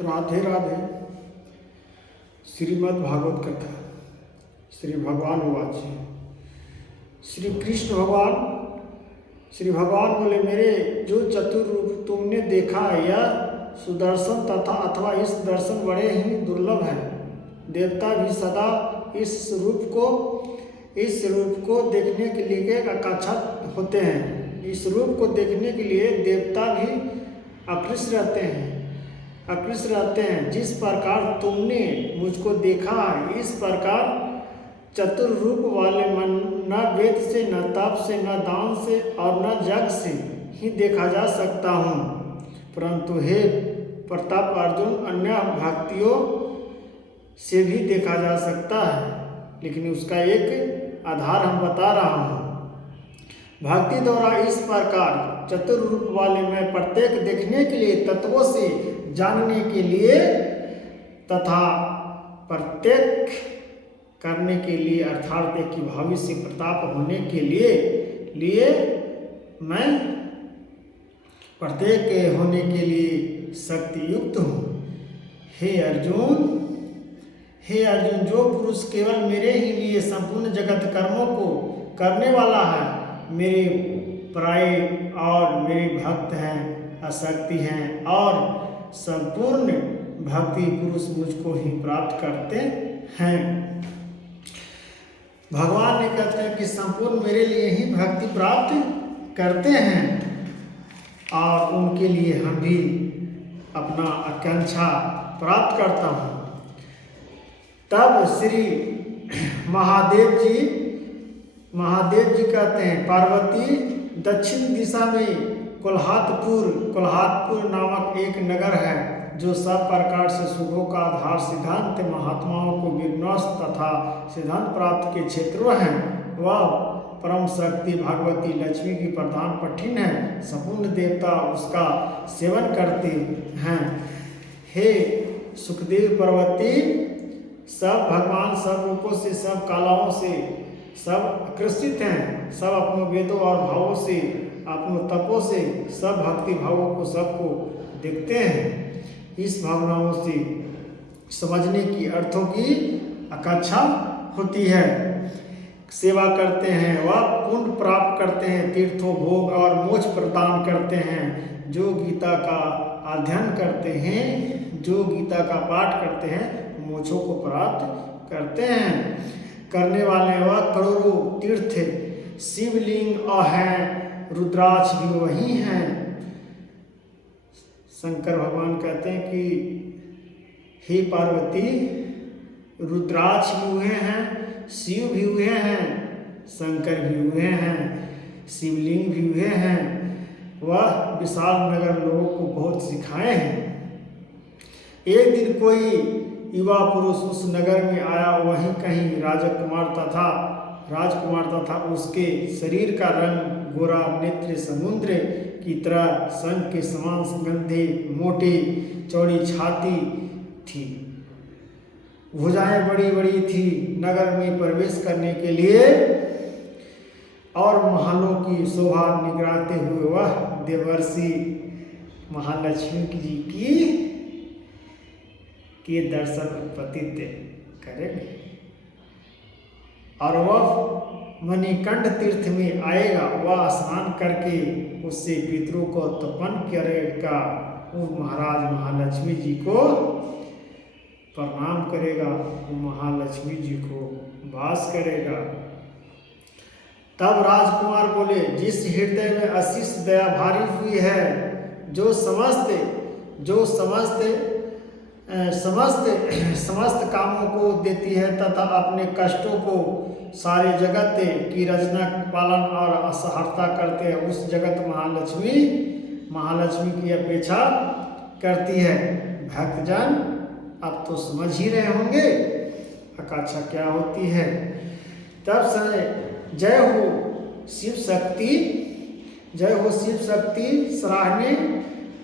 राधे राधे। श्रीमद् भागवत कथा। श्री भगवान उवाच। श्री भगवान बोले, मेरे जो चतुर रूप तुमने देखा यह सुदर्शन तथा अथवा इस दर्शन बड़े ही दुर्लभ है। देवता भी सदा इस रूप को देखने के लिए आकांक्षित होते हैं। इस रूप को देखने के लिए देवता भी आकृष्ट रहते हैं। जिस प्रकार तुमने मुझको देखा इस प्रकार चतुर रूप वाले मन न वेद से, न तप से, न दान से और न जग से ही देखा जा सकता हूँ, परंतु हे प्रताप अर्जुन, अन्य भक्तियों से भी देखा जा सकता है। लेकिन उसका एक आधार हम बता रहा हूँ। भक्ति द्वारा इस प्रकार चतुर रूप वाले मैं प्रत्येक देखने के लिए, तत्वों से जानने के लिए तथा प्रत्येक करने के लिए, अर्थात कि भविष्य प्रताप होने के लिए मैं प्रत्येक होने के लिए शक्ति युक्त हूँ। हे अर्जुन, जो पुरुष केवल मेरे ही लिए संपूर्ण जगत कर्मों को करने वाला है, मेरे प्राय और मेरे भक्त हैं, आसक्ति हैं और संपूर्ण भक्ति पुरुष मुझको ही प्राप्त करते हैं। भगवान ने कहते हैं कि संपूर्ण मेरे लिए ही भक्ति प्राप्त करते हैं और उनके लिए हम भी अपना आकांक्षा प्राप्त करता हूँ। तब श्री महादेव जी कहते हैं, पार्वती दक्षिण दिशा में कोल्हातपुर नामक एक नगर है, जो सब प्रकार से शुभों का आधार, सिद्धांत महात्माओं को विनाश तथा सिद्धांत प्राप्त के क्षेत्रों हैं। वह परम शक्ति भगवती लक्ष्मी की प्रधान पठिन है। संपूर्ण देवता उसका सेवन करते हैं। हे सुखदेव पर्वती, सब भगवान सब रूपों से, सब कालाओं से सब आकर्षित हैं। सब अपने वेदों और भावों से, अपने तपों से सब भक्ति भावों को सबको देखते हैं। इस भावनाओं से समझने की अर्थों की आकांक्षा होती है। सेवा करते हैं, वह पुण्य प्राप्त करते हैं, तीर्थों भोग और मोक्ष प्रदान करते हैं। जो गीता का अध्ययन करते हैं, जो गीता का पाठ करते हैं, मोक्षों को प्राप्त करते हैं। करने वाले वह करोड़ों तीर्थ शिवलिंग हैं, रुद्राक्ष भी वही हैं। शंकर भगवान कहते हैं कि हे पार्वती, रुद्राक्ष भी हुए हैं, शिव भी हुए हैं, शंकर भी हुए हैं, शिवलिंग भी हुए हैं। वह विशाल नगर लोगों को बहुत सिखाए हैं। एक दिन कोई युवा पुरुष उस नगर में आया। वहीं कहीं राजकुमार तथा उसके शरीर का रंग गोरा, नेत्र समुद्र की तरह शंख के समान सुगंधे, मोटी चौड़ी छाती थी, भुजाएं बड़ी बड़ी थी। नगर में प्रवेश करने के लिए और महलों की शोभा निगराते हुए वह देवर्षि महालक्ष्मी जी के दर्शन उत्पत्तित करेंगे और वह मणिकंठ तीर्थ में आएगा। वह स्नान करके उससे पितरों को तर्पण करेगा। वो महाराज महालक्ष्मी जी को प्रणाम करेगा, वो महालक्ष्मी जी को वास करेगा। तब राजकुमार बोले, जिस हृदय में अशिष दया भारी हुई है, जो समस्त कामों को देती है तथा अपने कष्टों को सारे जगत की रचना, पालन और सहायता करते हैं, उस जगत महालक्ष्मी की अपेक्षा करती है। भक्तजन अब तो समझ ही रहे होंगे आकांक्षा क्या होती है। तब समय जय हो शिव शक्ति सराहने।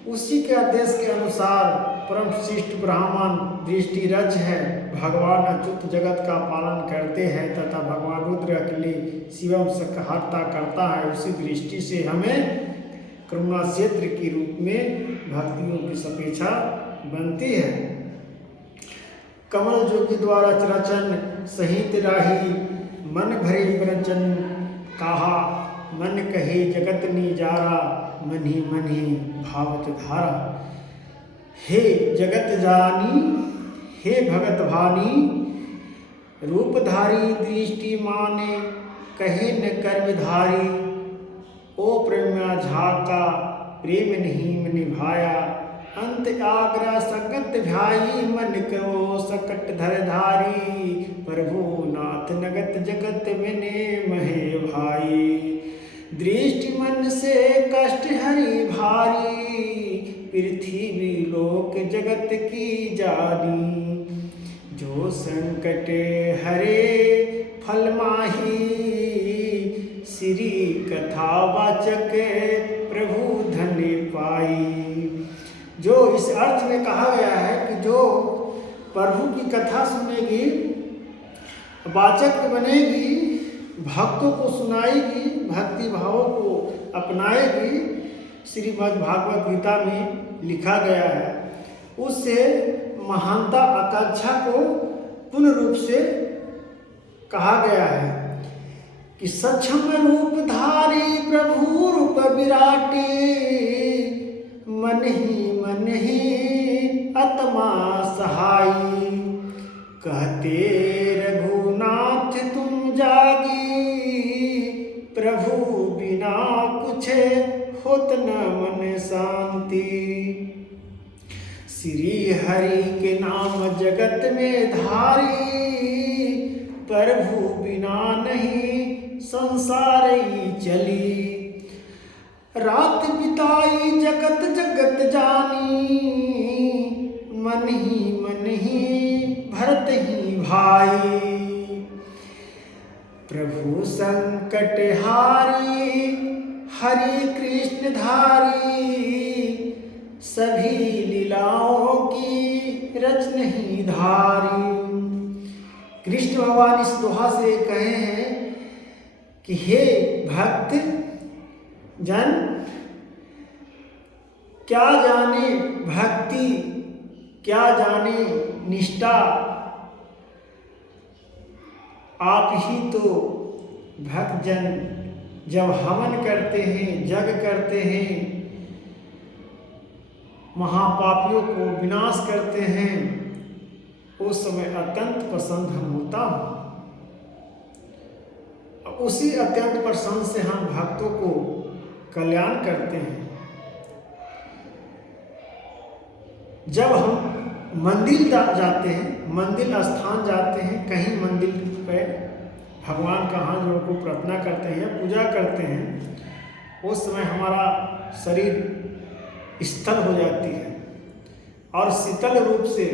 उसी के आदेश के अनुसार परम श्रेष्ठ ब्राह्मण दृष्टिरज है। भगवान अच्युत जगत का पालन करते हैं तथा भगवान रुद्र अकेले शिवम सकहर्ता करता है। उसी दृष्टि से हमें करुणा क्षेत्र के रूप में भक्तियों की अपेक्षा बनती है। कमल जोगी द्वारा रचन सहित राही, मन भरे प्रवचन कहा, मन कहे जगत निजारा, मन ही भावत धारा। हे जगत जानी, हे भगत भानी, रूपधारी दृष्टि माने, कहे न कर विधारी। ओ प्रेम्या झाका प्रेम नहीं मन निभाया, अंत आग्रह सकत भ्याई, मन को सकट धर धारी। प्रभु नाथ नगत जगत में महे भाई, दृष्टि मन से कष्ट हरि भारी। पृथ्वी लोक जगत की जानी, जो संकट हरे फल माही। श्री कथा वाचक प्रभु धन्य पाई। जो इस अर्थ में कहा गया है कि जो प्रभु की कथा सुनेगी, वाचक बनेगी, भक्तों को सुनाएगी, भक्ति भावों को अपनाएगी, श्रीमद् भागवत गीता में लिखा गया है, उससे महानता आकांक्षा को पूर्ण रूप से कहा गया है कि सक्षम रूपधारी प्रभु रूप विराटी, मन ही आत्मा सहाई। कहते रघुनाथ तुम जागी, प्रभु बिना कुछ होत न मन शांति। श्री हरि के नाम जगत में धारी, प्रभु बिना नहीं संसार ही चली। रात बिताई जगत जगत जानी, मन ही भरत ही भाई। प्रभु संकट हारी, हरि कृष्ण धारी, सभी लीलाओं की रचन ही धारी। कृष्ण भगवान इस दोहा से कहे हैं कि हे भक्त जन, क्या जाने भक्ति, क्या जाने निष्ठा, आप ही तो भक्त जन जब हवन करते हैं, यज्ञ करते हैं, महापापियों को विनाश करते हैं, उस समय अत्यंत प्रसन्न हम होता हूँ। उसी अत्यंत प्रसन्न से हम भक्तों को कल्याण करते हैं। जब हम मंदिर जाते हैं, मंदिर स्थान जाते हैं, कहीं मंदिर पे भगवान का हाथ जोड़ को प्रार्थना करते हैं, पूजा करते हैं, उस समय हमारा शरीर स्थल हो जाती है और शीतल रूप से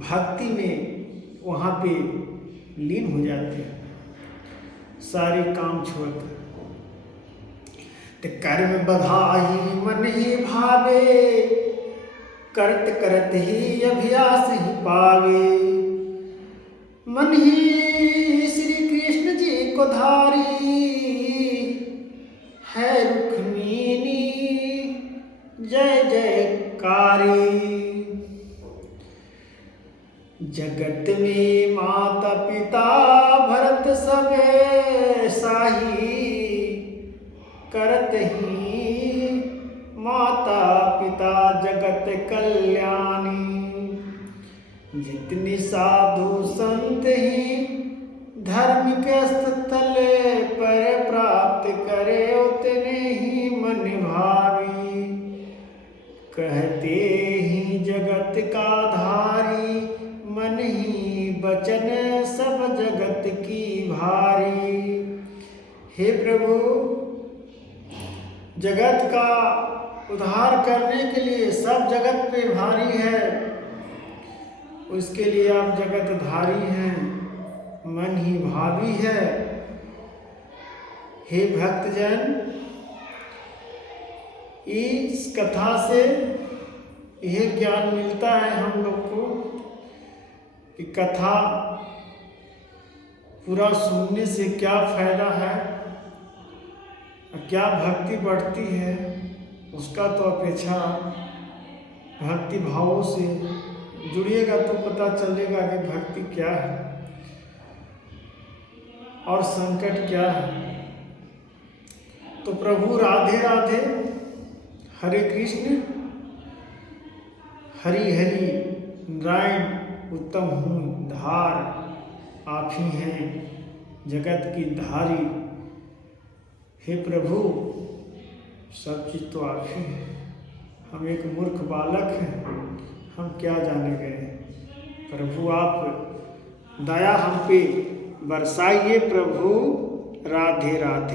भक्ति में वहाँ पे लीन हो जाते हैं, सारे काम छोड़कर। तो कर्म बधाई मन ही भावे, करत करत ही अभ्यास ही पावे। मन ही श्री कृष्ण जी को धारी, है रुक्मिणी जय जयकारी। जगत में माता पिता भरत सबे साही, करत ही माता पिता जगत कल्याणी। जितने साधु संत ही धर्म के स्थल पर प्राप्त करे, उतने ही मन भावी। कहते ही जगत का धारी, मन ही बचन सब जगत की भारी। हे प्रभु, जगत का उद्धार करने के लिए सब जगत पे भारी है, उसके लिए आप जगत धारी हैं, मन ही भावी है। हे भक्तजन, इस कथा से यह ज्ञान मिलता है हम लोग को कि कथा पूरा सुनने से क्या फायदा है, क्या भक्ति बढ़ती है, उसका तो अपेक्षा भक्ति भावों से जुड़िएगा तो पता चलेगा कि भक्ति क्या है और संकट क्या है। तो प्रभु राधे राधे, हरे कृष्ण, हरि हरि नारायण उत्तम हूँ धार, आप ही हैं जगत की धारी। हे प्रभु, सब चीज़ तो आप ही हैं, हम एक मूर्ख बालक हैं, हम क्या जाने गए। प्रभु आप दया हम पे बरसाइए प्रभु, राधे राधे।